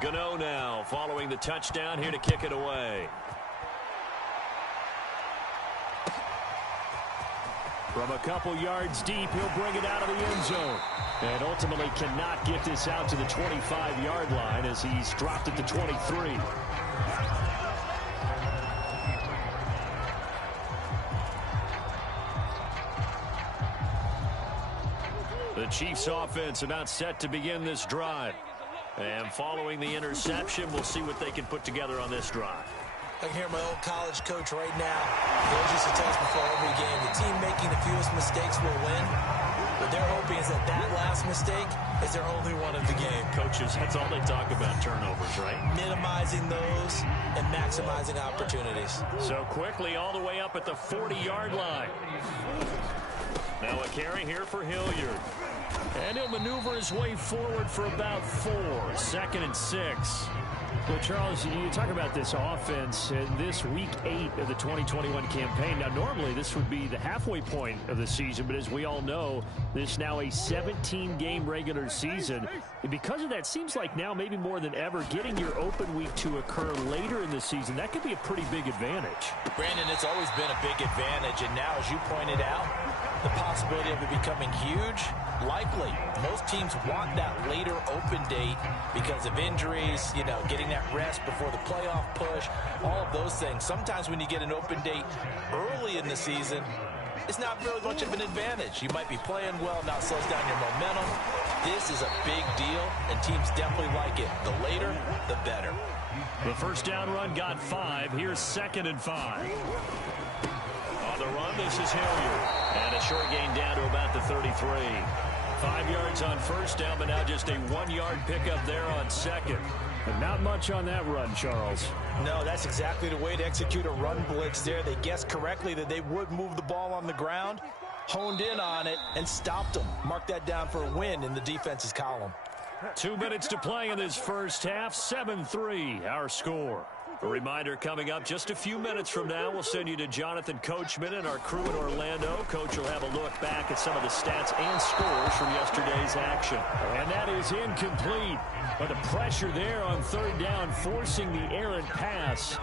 Gano now following the touchdown here to kick it away. From a couple yards deep, he'll bring it out of the end zone. And ultimately cannot get this out to the 25-yard line as he's dropped it to 23. The Chiefs offense about set to begin this drive. And following the interception, we'll see what they can put together on this drive. I can hear my old college coach right now. He always used to tell us before every game, the team making the fewest mistakes will win. What they're hoping is that that last mistake is their only one of the game. Coaches, that's all they talk about, turnovers, right? Minimizing those and maximizing opportunities. So quickly all the way up at the 40-yard line. Now a carry here for Hilliard. And he'll maneuver his way forward for about 4. 2nd and 6. Well, Charles, you talk about this offense in this week 8 of the 2021 campaign. Now, normally this would be the halfway point of the season, but as we all know, this is now a 17-game regular season. And because of that, seems like now maybe more than ever, getting your open week to occur later in the season, that could be a pretty big advantage. Brandon, it's always been a big advantage, and now, as you pointed out, the possibility of it becoming huge, likely. Most teams want that later open date because of injuries, you know, getting that rest before the playoff push, all of those things. Sometimes when you get an open date early in the season, it's not really much of an advantage. You might be playing well, now it slows down your momentum. This is a big deal, and teams definitely like it. The later, the better. The first down run got 5. Here's 2nd and 5. On the run, this is Hilliard. And a short gain down to about the 33. 5 yards on first down, but now just a 1-yard pickup there on 2nd. And not much on that run, Charles. No, that's exactly the way to execute a run blitz there. They guessed correctly that they would move the ball on the ground, honed in on it, and stopped them. Mark that down for a win in the defense's column. 2 minutes to play in this first half. 7-3, our score. A reminder coming up just a few minutes from now, we'll send you to Jonathan Coachman and our crew in Orlando. Coach will have a look back at some of the stats and scores from yesterday's action. And that is incomplete. But the pressure there on 3rd down, forcing the errant pass.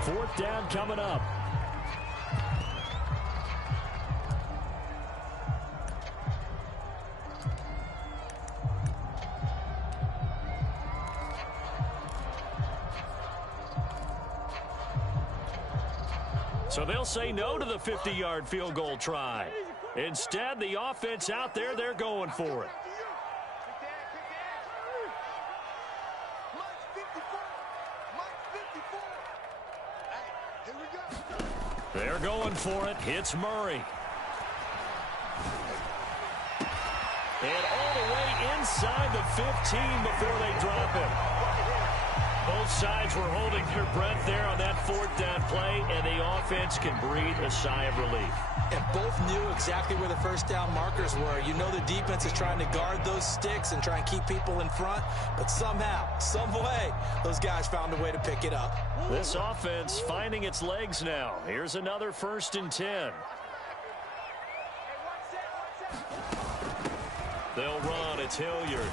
4th down coming up. So they'll say no to the 50-yard field goal try. Instead, the offense out there, they're going for it. They're going for it. It's Murray. And all the way inside the 15 before they drop him. Both sides were holding their breath there on that 4th down play, and the offense can breathe a sigh of relief. And both knew exactly where the first down markers were. You know the defense is trying to guard those sticks and try and keep people in front, but somehow, some way, those guys found a way to pick it up. This offense finding its legs now. Here's another 1st and 10. They'll run. It's Hilliard.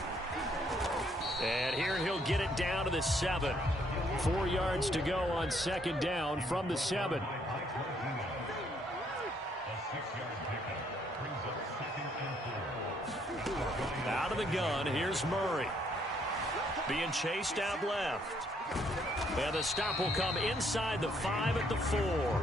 And here he'll get it down to the 7. 4 yards to go on 2nd down from the 7. Out of the gun, here's Murray. Being chased out left. And the stop will come inside the 5 at the 4.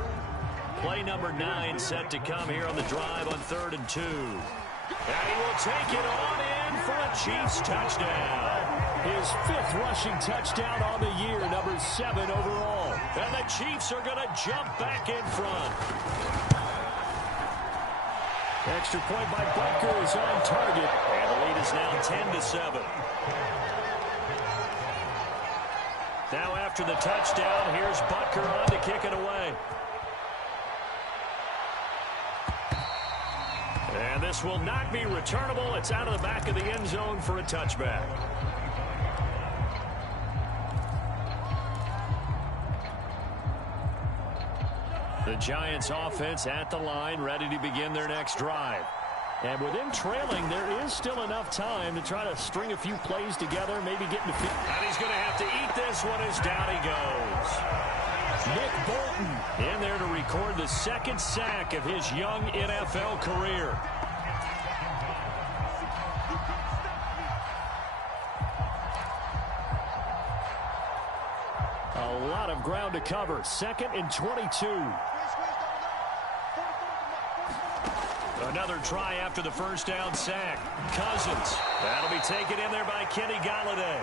Play number 9 set to come here on the drive on 3rd and 2. And he will take it on in for a Chiefs touchdown. His 5th rushing touchdown on the year, number 7 overall. And the Chiefs are going to jump back in front. Extra point by Butker is on target. And the lead is now 10-7. Now after the touchdown, here's Butker on to kick it away. And this will not be returnable. It's out of the back of the end zone for a touchback. The Giants offense at the line, ready to begin their next drive. And with them trailing, there is still enough time to try to string a few plays together, maybe get in the field. And he's going to have to this one is down he goes. Nick Bolton in there to record the second sack of his young NFL career. A lot of ground to cover. 2nd and 22. Another try after the first down sack. Cousins. That'll be taken in there by Kenny Golladay.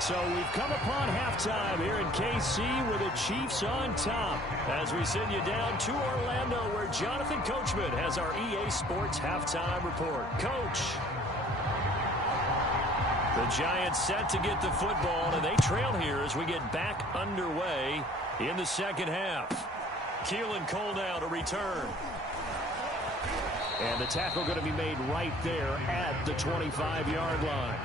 So we've come upon halftime here in KC with the Chiefs on top as we send you down to Orlando where Jonathan Coachman has our EA Sports halftime report. Coach. The Giants set to get the football, and they trail here as we get back underway in the second half. Keelan Cole now to return. And the tackle going to be made right there at the 25-yard line.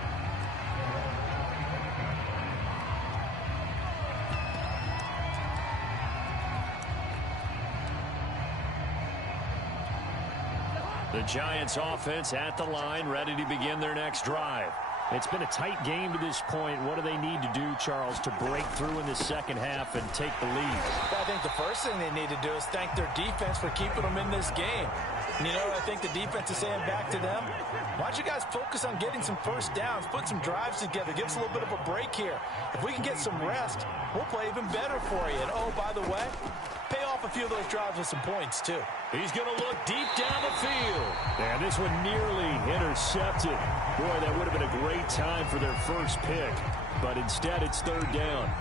The Giants offense at the line, ready to begin their next drive. It's been a tight game to this point. What do they need to do, Charles, to break through in the second half and take the lead? I think the first thing they need to do is thank their defense for keeping them in this game. And you know what I think the defense is saying back to them? Why don't you guys focus on getting some first downs, put some drives together, give us a little bit of a break here. If we can get some rest, we'll play even better for you. And, oh, by the way, pay off a few of those drives with some points, too. He's going to look deep down the field. And this one nearly intercepted. Boy, that would have been a great time for their first pick. But instead, it's 3rd down.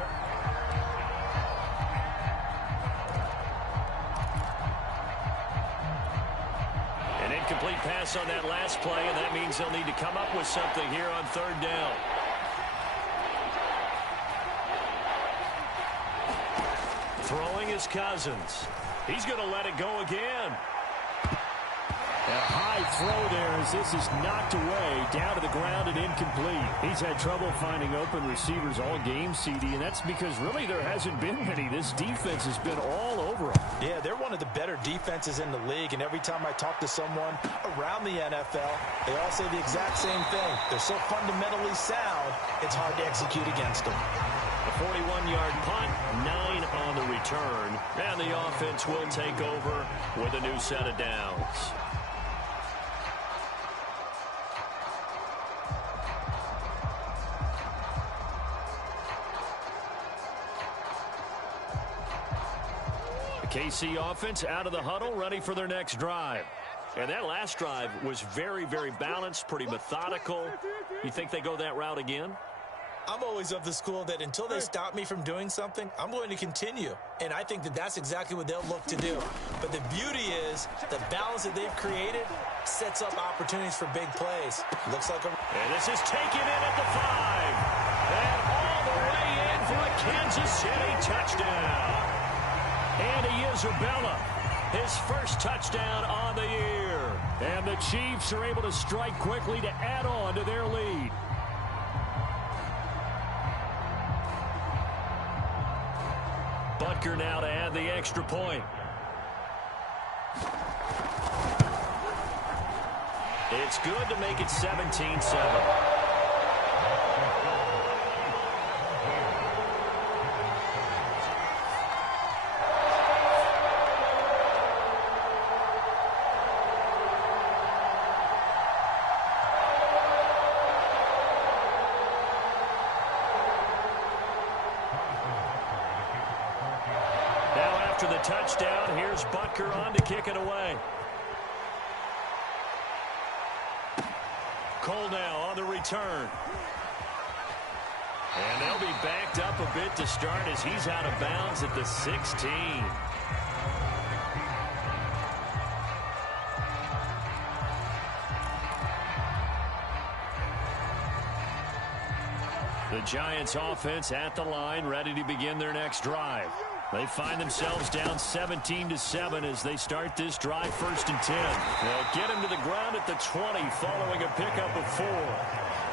An incomplete pass on that last play, and that means they'll need to come up with something here on 3rd down. Throwing is Cousins. He's going to let it go again. A high throw there as this is knocked away, down to the ground and incomplete. He's had trouble finding open receivers all game, CD, and that's because really there hasn't been many. This defense has been all over him. Yeah, they're one of the better defenses in the league, and every time I talk to someone around the NFL, they all say the exact same thing. They're so fundamentally sound, it's hard to execute against them. A 41-yard punt, 9 on the return, and the offense will take over with a new set of downs. The KC offense out of the huddle, ready for their next drive. And that last drive was very, very balanced, pretty methodical. You think they go that route again? I'm always of the school that until they stop me from doing something, I'm going to continue. And I think that that's exactly what they'll look to do. But the beauty is the balance that they've created sets up opportunities for big plays. Looks like And this is taken in at the 5. And all the way in for a Kansas City touchdown. Andy Isabella, his first touchdown on the year. And the Chiefs are able to strike quickly to add on to their lead. Butker now to add the extra point. It's good to make it 17-7. After the touchdown, here's Butker on to kick it away. Cole now on the return. And they'll be backed up a bit to start as he's out of bounds at the 16. The Giants offense at the line, ready to begin their next drive. They find themselves down 17-7 as they start this drive 1st and 10. They'll get him to the ground at the 20 following a pickup of 4.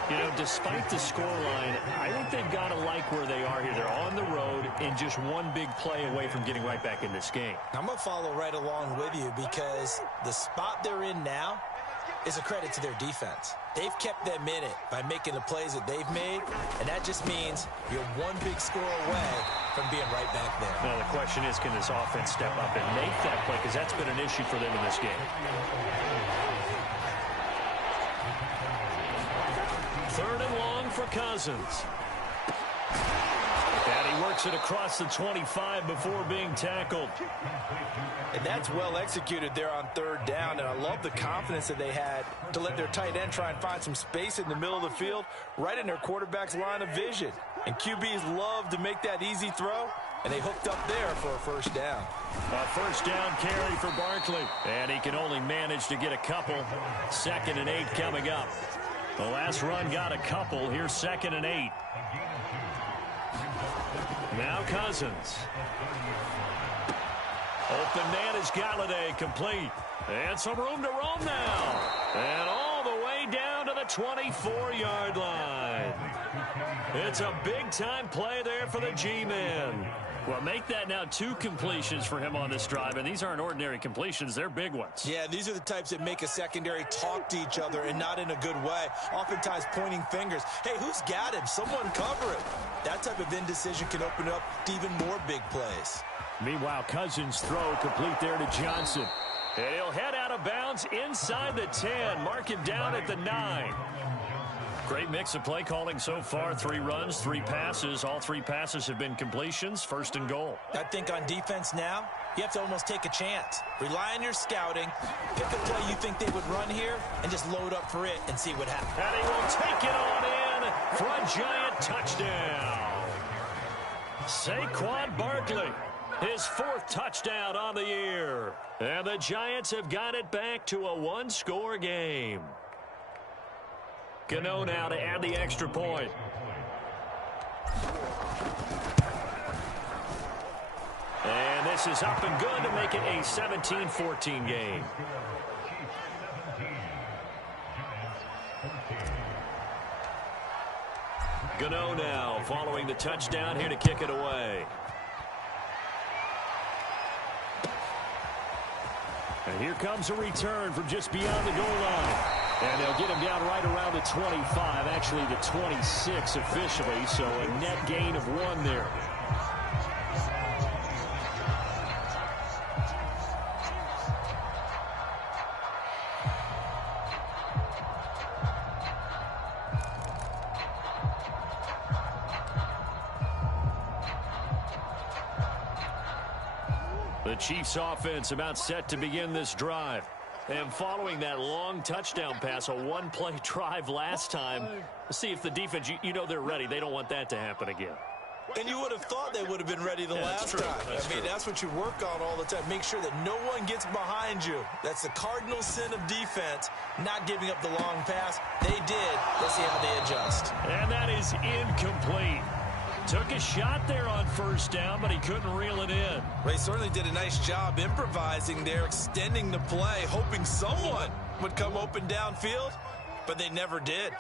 You know, despite the scoreline, I think they've got to like where they are here. They're on the road and just one big play away from getting right back in this game. I'm going to follow right along with you because the spot they're in now, is a credit to their defense. They've kept them in it by making the plays that they've made, and that just means you're one big score away from being right back there. Now, the question is, can this offense step up and make that play? Because that's been an issue for them in this game. Third and long for Cousins. And he works it across the 25 before being tackled. And that's well executed there on third down, and I love the confidence that they had to let their tight end try and find some space in the middle of the field, right in their quarterback's line of vision. And QBs love to make that easy throw, and they hooked up there for a first down. A first down carry for Barkley. And he can only manage to get a couple. 2nd and 8 coming up. The last run got a couple. Here's 2nd and 8. Now Cousins. Open man is Galladay, complete. And some room to roam now. And all the way down to the 24-yard line. It's a big-time play there for the G-Man. Well, make that now 2 completions for him on this drive, and these aren't ordinary completions. They're big ones. Yeah, these are the types that make a secondary talk to each other, and not in a good way. Oftentimes pointing fingers. Hey, who's got him? Someone cover it. That type of indecision can open up to even more big plays. Meanwhile, Cousins' throw complete there to Johnson. And he'll head out of bounds inside the 10. Mark him down at the 9. Great mix of play calling so far. 3 runs, 3 passes. All 3 passes have been completions. 1st and goal. I think on defense now, you have to almost take a chance. Rely on your scouting. Pick a play you think they would run here and just load up for it and see what happens. And he will take it on in for a giant touchdown. Saquon Barkley, his 4th touchdown on the year. And the Giants have got it back to a 1-score game. Gano now to add the extra point. And this is up and good to make it a 17-14 game. Gano now following the touchdown here to kick it away. And here comes a return from just beyond the goal line. And they'll get him down right around the 25, actually the 26 officially, so a net gain of 1 there. The Chiefs offense about set to begin this drive. And following that long touchdown pass, a 1-play drive last time, see if the defense, you know they're ready. They don't want that to happen again. And you would have thought they would have been ready the last time. That's what you work on all the time. Make sure that no one gets behind you. That's the cardinal sin of defense, not giving up the long pass. They did. Let's see how they adjust. And that is incomplete. Took a shot there on 1st down, but he couldn't reel it in. Ray certainly did a nice job improvising there, extending the play, hoping someone would come open downfield, but they never did.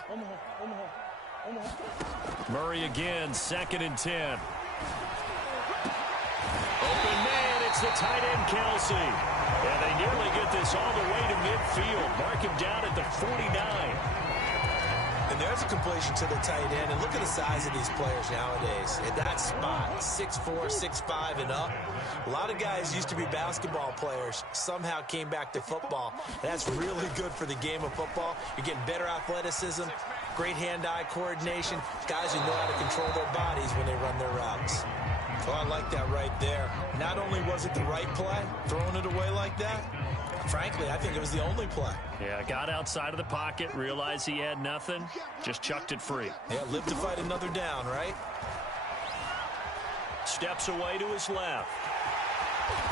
Murray again, 2nd and 10. Open man, it's the tight end, Kelsey. And they nearly get this all the way to midfield. Mark him down at the 49. And there's a completion to the tight end. And look at the size of these players nowadays. At that spot, 6'4", 6'5", and up. A lot of guys used to be basketball players, somehow came back to football. And that's really good for the game of football. You're getting better athleticism, great hand-eye coordination, guys who know how to control their bodies when they run their routes. Oh, I like that right there. Not only was it the right play, throwing it away like that, frankly, I think it was the only play. Yeah, got outside of the pocket, realized he had nothing, just chucked it free. Yeah, live to fight another down, right? Steps away to his left.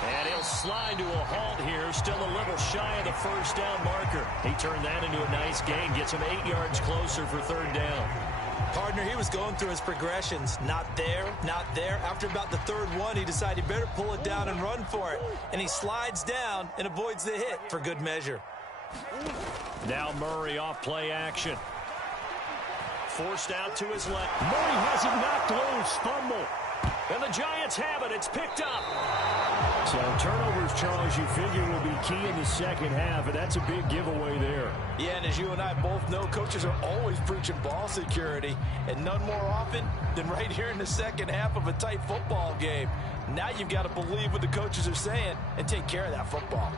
And he'll slide to a halt here, still a little shy of the 1st down marker. He turned that into a nice gain, gets him 8 yards closer for 3rd down. Partner, he was going through his progressions. Not there, not there. After about the 3rd one, he decided he better pull it down and run for it. And he slides down and avoids the hit for good measure. Now Murray off play action. Forced out to his left. Murray has it knocked loose. Fumble. And the Giants have it. It's picked up. So turnovers, Charles, you figure will be key in the second half, and that's a big giveaway there. Yeah, and as you and I both know, coaches are always preaching ball security, and none more often than right here in the second half of a tight football game. Now you've got to believe what the coaches are saying and take care of that football.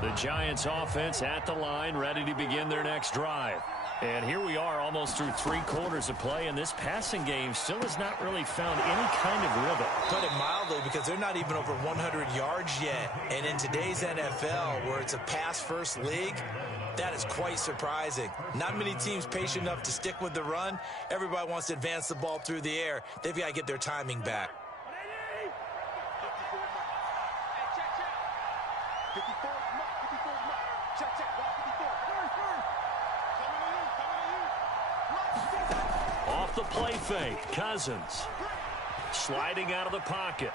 The Giants offense at the line, ready to begin their next drive. And here we are almost through 3 quarters of play, and this passing game still has not really found any kind of rhythm. Put it mildly, because they're not even over 100 yards yet. And in today's NFL, where it's a pass-first league, that is quite surprising. Not many teams patient enough to stick with the run. Everybody wants to advance the ball through the air. They've got to get their timing back. Off the play fake, Cousins sliding out of the pocket.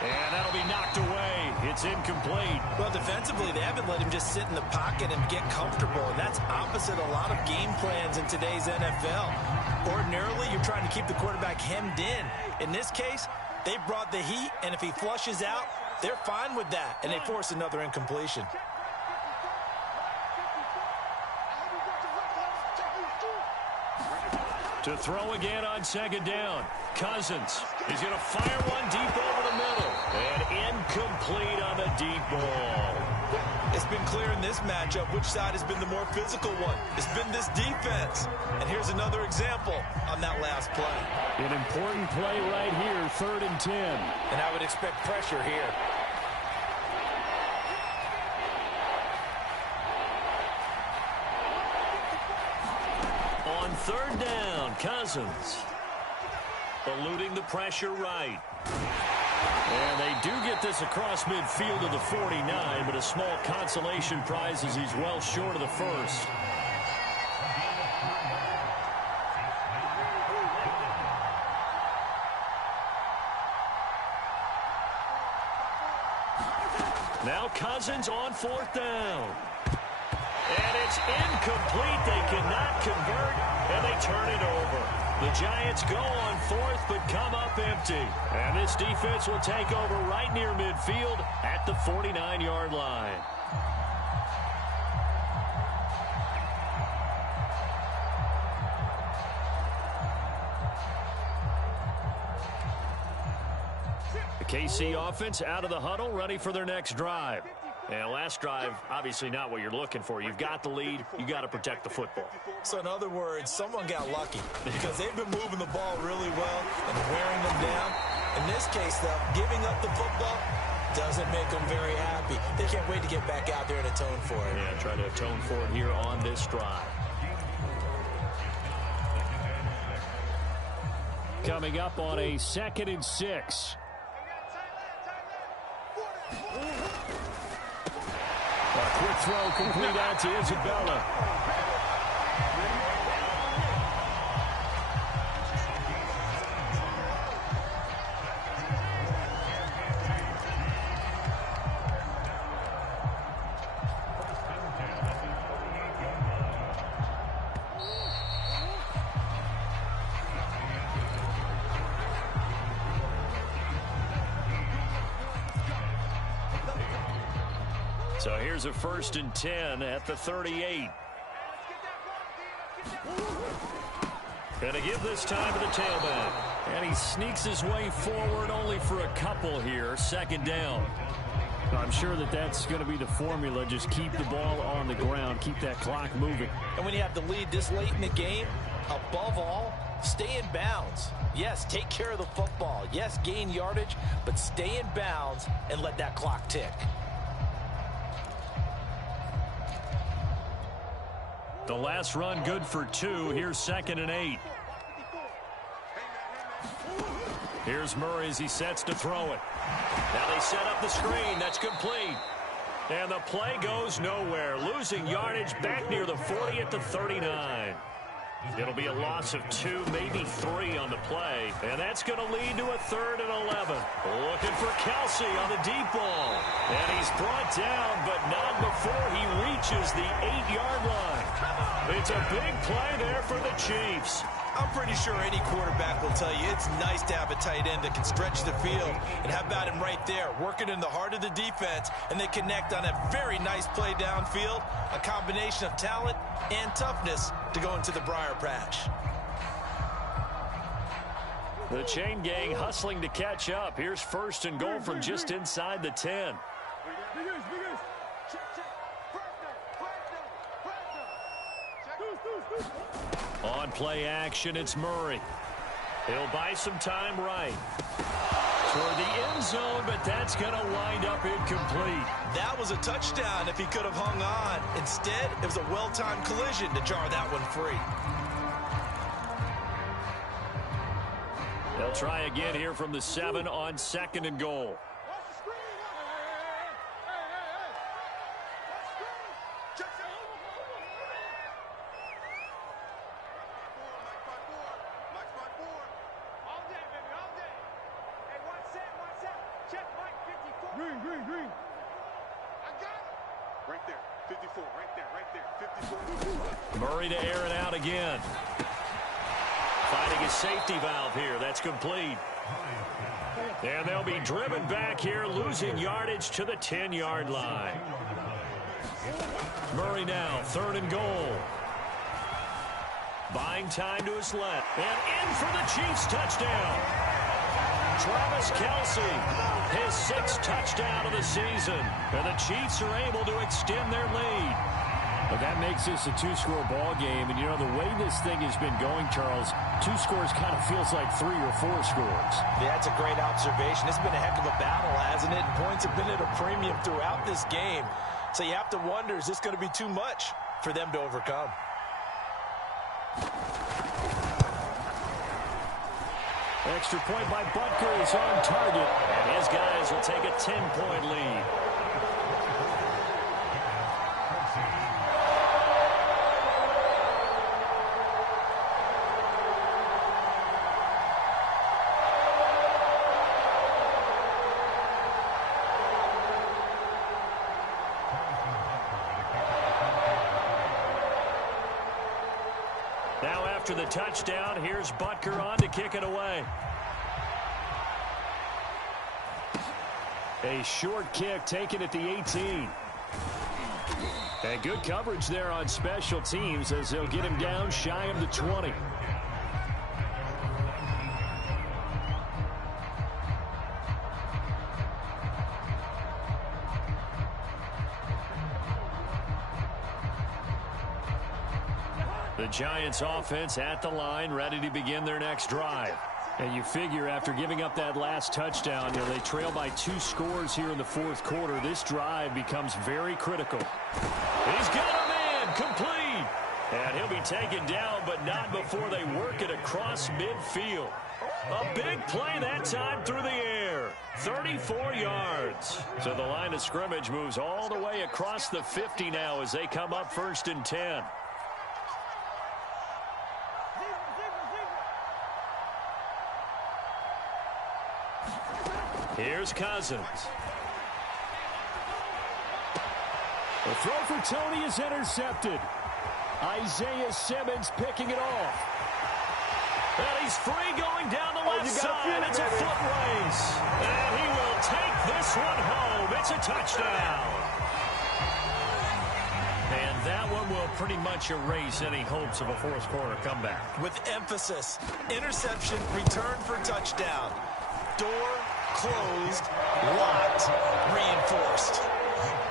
And that'll be knocked away. It's incomplete. Well, defensively, they haven't let him just sit in the pocket and get comfortable, and that's opposite a lot of game plans in today's NFL. Ordinarily, you're trying to keep the quarterback hemmed in. In this case, they brought the heat, and if he flushes out, they're fine with that, and they force another incompletion. To throw again on second down. Cousins is going to fire one deep over the middle. And incomplete on the deep ball. It's been clear in this matchup which side has been the more physical one. It's been this defense. And here's another example on that last play. An important play right here, 3rd and 10. And I would expect pressure here. On 3rd down, Cousins eluding the pressure right. And they do get this across midfield of the 49, but a small consolation prize as he's well short of the first. Now Cousins on 4th down. And it's incomplete. They cannot convert, and they turn it over. The Giants go on 4th, but come up empty. And this defense will take over right near midfield at the 49-yard line. The KC offense out of the huddle, ready for their next drive. And last drive, obviously not what you're looking for. You've got the lead. You got to protect the football. So in other words, someone got lucky because they've been moving the ball really well and wearing them down. In this case, though, giving up the football doesn't make them very happy. They can't wait to get back out there and atone for it. Yeah, try to atone for it here on this drive. Coming up on a 2nd and 6. A quick throw complete out to Isabella. So here's a 1st and 10 at the 38. And to give this time to the tailback. And he sneaks his way forward only for a couple here. 2nd down. I'm sure that that's going to be the formula. Just keep the ball on the ground. Keep that clock moving. And when you have the lead this late in the game, above all, stay in bounds. Yes, take care of the football. Yes, gain yardage, but stay in bounds and let that clock tick. The last run good for 2. Here's 2nd and 8. Here's Murray as he sets to throw it. Now they set up the screen. That's complete. And the play goes nowhere. Losing yardage back near the 40 at the 39. It'll be a loss of 2, maybe 3 on the play. And that's going to lead to a 3rd and 11. Looking for Kelsey on the deep ball. And he's brought down, but not before he reaches the 8-yard line. It's a big play there for the Chiefs. I'm pretty sure any quarterback will tell you it's nice to have a tight end that can stretch the field. And how about him right there, working in the heart of the defense, and they connect on a very nice play downfield, a combination of talent and toughness to go into the briar patch. The chain gang hustling to catch up. Here's 1st and goal from just inside the 10. On play action, it's Murray. He'll buy some time right toward the end zone, but that's going to wind up incomplete. That was a touchdown if he could have hung on. Instead, it was a well-timed collision to jar that one free. They'll try again here from the 7 on 2nd and goal. Green. I got it. Right there. 54. Right there. 54. Murray to air it out again. Finding a safety valve here. That's complete. And they'll be driven back here, losing yardage to the 10-yard line. Murray now, 3rd and goal. Buying time to his left. And in for the Chiefs touchdown. Travis Kelce, his 6th touchdown of the season. And the Chiefs are able to extend their lead. But that makes this a 2-score ball game. And, you know, the way this thing has been going, Charles, 2 scores kind of feels like 3 or 4 scores. Yeah, that's a great observation. It's been a heck of a battle, hasn't it? Points have been at a premium throughout this game. So you have to wonder, is this going to be too much for them to overcome? Extra point by Butker is on target. And his guys will take a 10-point lead. Now after the touchdown, here's Butker on to kick it away. A short kick taken at the 18. And good coverage there on special teams as they'll get him down shy of the 20. The Giants offense at the line, ready to begin their next drive. And you figure after giving up that last touchdown, you know, they trail by 2 scores here in the 4th quarter. This drive becomes very critical. He's got a man, complete. And he'll be taken down, but not before they work it across midfield. A big play that time through the air. 34 yards. So the line of scrimmage moves all the way across the 50 now as they come up 1st and 10. Here's Cousins. The throw for Tony is intercepted. Isaiah Simmons picking it off. And he's free going down the left side. It's a foot race. And he will take this one home. It's a touchdown. And that one will pretty much erase any hopes of a 4th quarter comeback. With emphasis, interception, return for touchdown. Door closed, locked, reinforced.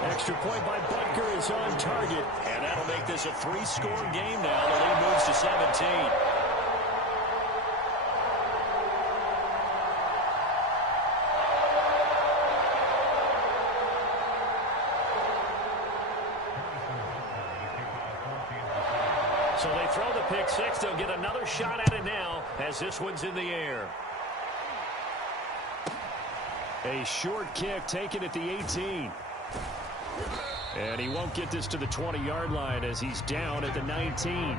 Extra point by Butker is on target. And that'll make this a 3-score game now. The lead moves to 17. So they throw the pick 6. They'll get another shot at it now as this one's in the air. A short kick taken at the 18. And he won't get this to the 20-yard line as he's down at the 19.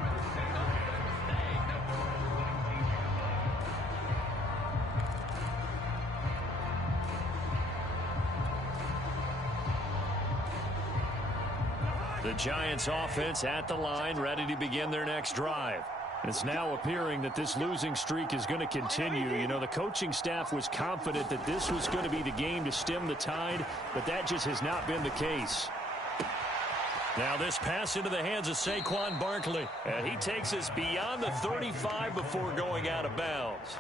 The Giants offense at the line, ready to begin their next drive. It's now appearing that this losing streak is going to continue. You know, the coaching staff was confident that this was going to be the game to stem the tide, but that just has not been the case. Now this pass into the hands of Saquon Barkley. And he takes us beyond the 35 before going out of bounds.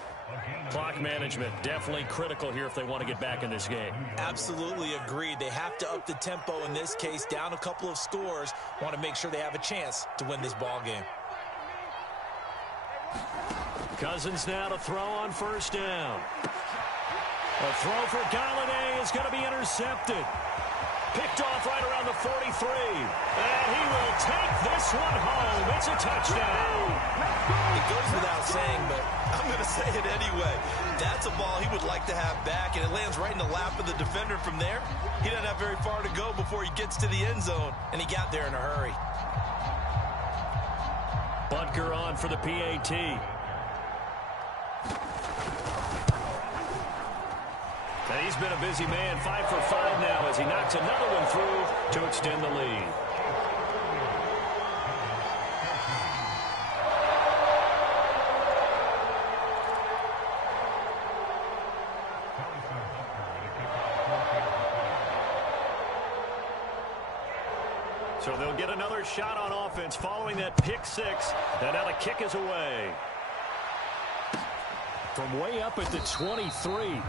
Clock management definitely critical here if they want to get back in this game. Absolutely agreed. They have to up the tempo in this case, down a couple of scores. Want to make sure they have a chance to win this ball game. Cousins now to throw on first down. A throw for Galladay is going to be intercepted. Picked off right around the 43. And he will take this one home. It's a touchdown. It goes without saying, but I'm going to say it anyway. That's a ball he would like to have back, and it lands right in the lap of the defender from there. He doesn't have very far to go before he gets to the end zone, and he got there in a hurry. Butker on for the PAT. And he's been a busy man, 5 for 5 now as he knocks another one through to extend the lead. So they'll get another shot on offense following that pick six. And now the kick is away. From way up at the 23.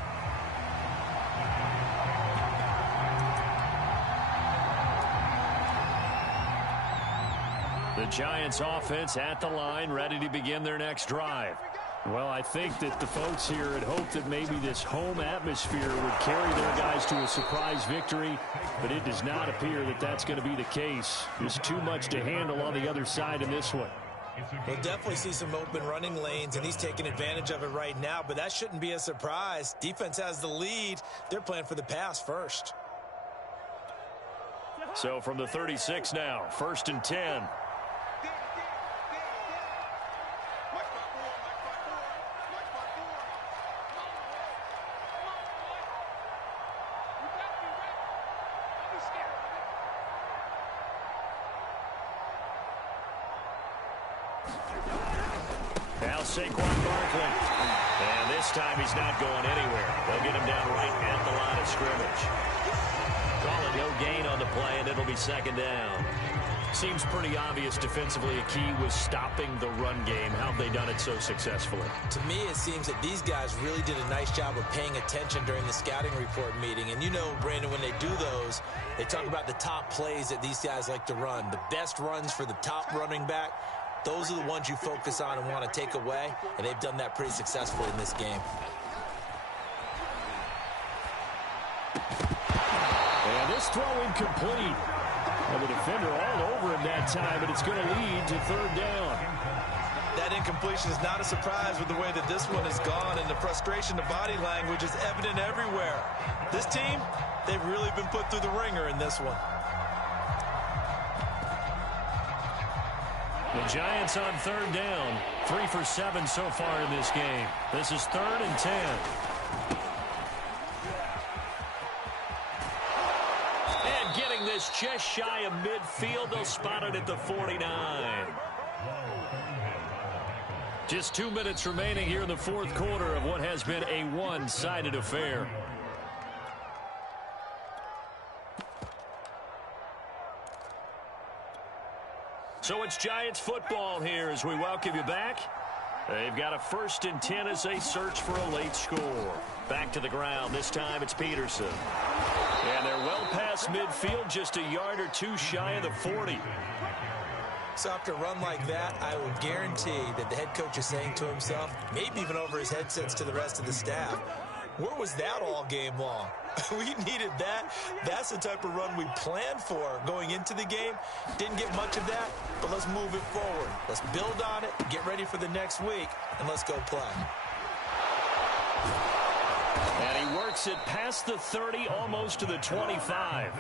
The Giants offense at the line, ready to begin their next drive. Well, I think that the folks here had hoped that maybe this home atmosphere would carry their guys to a surprise victory, but it does not appear that that's going to be the case. There's too much to handle on the other side in this one. We'll definitely see some open running lanes, and he's taking advantage of it right now, but that shouldn't be a surprise. Defense has the lead. They're playing for the pass first. So from the 36 now, 1st and 10. Now Saquon Barkley. And this time he's not going anywhere. They'll get him down right at the line of scrimmage. Call it no gain on the play, and it'll be 2nd down. Seems pretty obvious defensively a key was stopping the run game. How have they done it so successfully? To me, it seems that these guys really did a nice job of paying attention during the scouting report meeting. And you know, Brandon, when they do those, they talk about the top plays that these guys like to run. The best runs for the top running back. Those are the ones you focus on and want to take away, and they've done that pretty successfully in this game. And this throw incomplete. And the defender all over him that time, but it's going to lead to 3rd down. That incompletion is not a surprise with the way that this one has gone, and the frustration, the body language is evident everywhere. This team, they've really been put through the ringer in this one. The Giants on 3rd down. 3 for 7 so far in this game. This is 3rd and 10. And getting this just shy of midfield. They'll spot it at the 49. Just 2 minutes remaining here in the 4th quarter of what has been a one-sided affair. So it's Giants football here as we welcome you back. They've got a 1st and 10 as they search for a late score. Back to the ground. This time it's Peterson. And they're well past midfield, just a yard or two shy of the 40. So after a run like that, I will guarantee that the head coach is saying to himself, maybe even over his headsets to the rest of the staff, where was that all game long? We needed that. That's the type of run we planned for going into the game. Didn't get much of that, but let's move it forward. Let's build on it, get ready for the next week, and let's go play. And he works it past the 30, almost to the 25.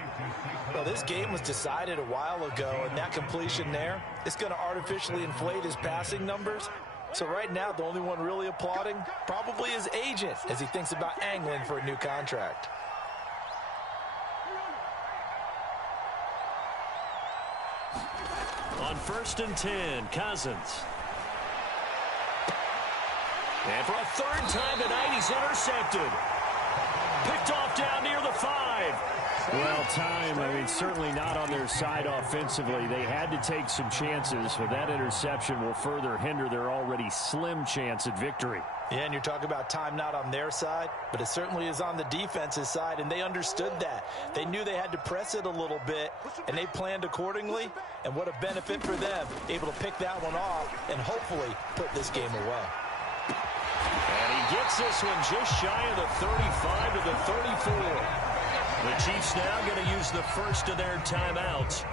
Well, this game was decided a while ago, and that completion there, it's going to artificially inflate his passing numbers. So right now, the only one really applauding probably his agent as he thinks about angling for a new contract. On 1st and 10, Cousins. And for a third time tonight, he's intercepted. Picked off down near the 5. Well, certainly not on their side offensively. They had to take some chances, but that interception will further hinder their already slim chance at victory. Yeah, and you're talking about time not on their side, but it certainly is on the defense's side, and they understood that. They knew they had to press it a little bit, and they planned accordingly, and what a benefit for them, able to pick that one off and hopefully put this game away. And he gets this one just shy of the 35 to the 34. The Chiefs now going to use the first of their timeouts.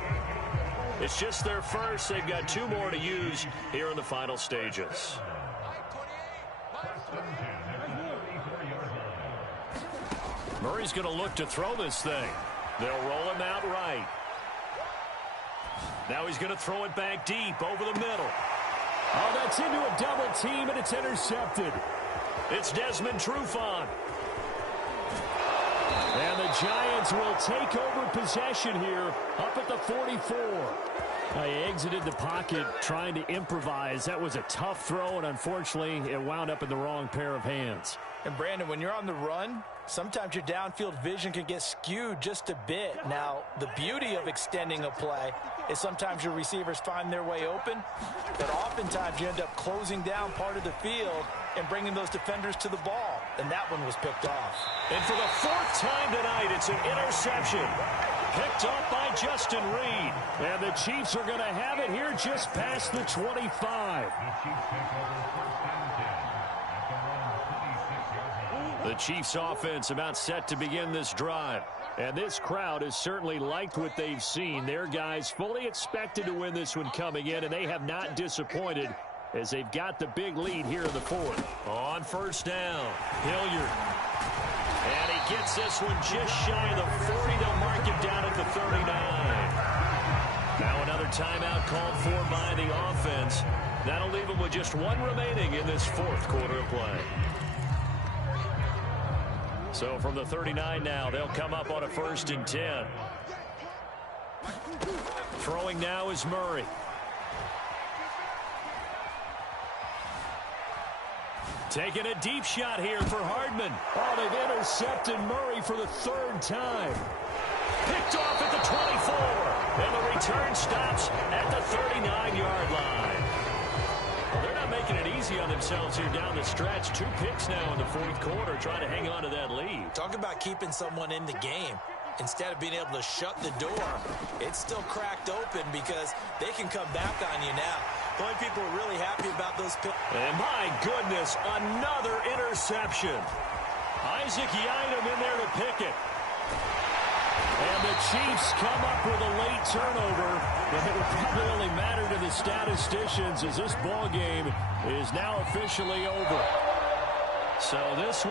It's just their first. They've got 2 more to use here in the final stages. Murray's going to look to throw this thing. They'll roll him out right. Now he's going to throw it back deep over the middle. Oh, that's into a double team, and it's intercepted. It's Desmond Trufant. And the Giants will take over possession here up at the 44. He exited the pocket trying to improvise. That was a tough throw, and unfortunately, it wound up in the wrong pair of hands. And, Brandon, when you're on the run, sometimes your downfield vision can get skewed just a bit. Now, the beauty of extending a play is sometimes your receivers find their way open, but oftentimes you end up closing down part of the field and bringing those defenders to the ball, and that one was picked off. And for the 4th time tonight, it's an interception. Picked up by Justin Reed. And the Chiefs are going to have it here just past the 25. The Chiefs offense about set to begin this drive. And this crowd has certainly liked what they've seen. Their guys fully expected to win this one coming in, and they have not disappointed as they've got the big lead here in the 4th. On first down, Hilliard. And he gets this one just shy of the 40. They'll mark him down at the 39. Now another timeout called for by the offense. That'll leave them with just 1 remaining in this 4th quarter of play. So from the 39 now, they'll come up on a 1st and 10. Throwing now is Murray. Taking a deep shot here for Hardman. Oh, they've intercepted Murray for the 3rd time. Picked off at the 24. And the return stops at the 39-yard line. Well, they're not making it easy on themselves here down the stretch. 2 picks now in the 4th quarter, trying to hang on to that lead. Talk about keeping someone in the game. Instead of being able to shut the door, it's still cracked open because they can come back on you now. The only people are really happy about those picks. And my goodness, another interception. Isaac Yiadom in there to pick it. And the Chiefs come up with a late turnover, but it will probably only matter to the statisticians as this ball game is now officially over. So this